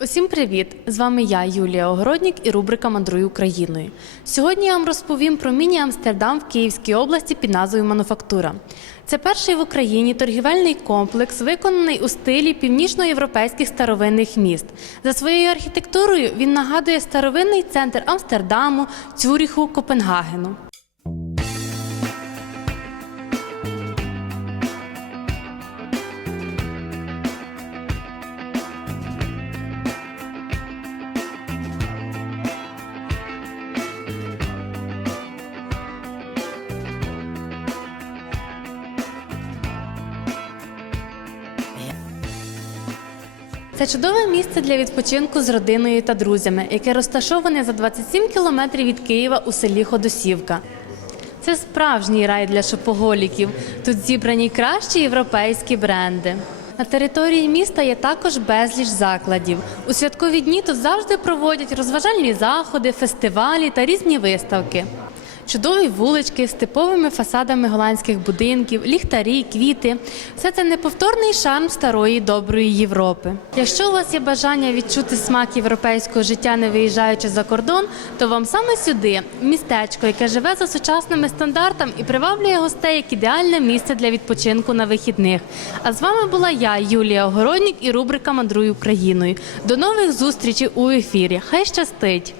Усім привіт! З вами я, Юлія Огороднік і рубрика Мандруй Україною. Сьогодні я вам розповім про міні-Амстердам в Київській області під назвою Мануфактура. Це перший в Україні торгівельний комплекс, виконаний у стилі північноєвропейських старовинних міст. За своєю архітектурою він нагадує старовинний центр Амстердаму, Цюріху, Копенгагену. Це чудове місце для відпочинку з родиною та друзями, яке розташоване за 27 кілометрів від Києва у селі Ходосівка. Це справжній рай для шопоголіків. Тут зібрані кращі європейські бренди. На території міста є також безліч закладів. У святкові дні тут завжди проводять розважальні заходи, фестивалі та різні виставки. Чудові вулички з типовими фасадами голландських будинків, ліхтарі, квіти все це неповторний шарм старої доброї Європи. Якщо у вас є бажання відчути смак європейського життя, не виїжджаючи за кордон, то вам саме сюди містечко, яке живе за сучасними стандартами і приваблює гостей як ідеальне місце для відпочинку на вихідних. А з вами була я, Юлія Огороднік, і рубрика Мандруй Україною. До нових зустрічей у ефірі. Хай щастить!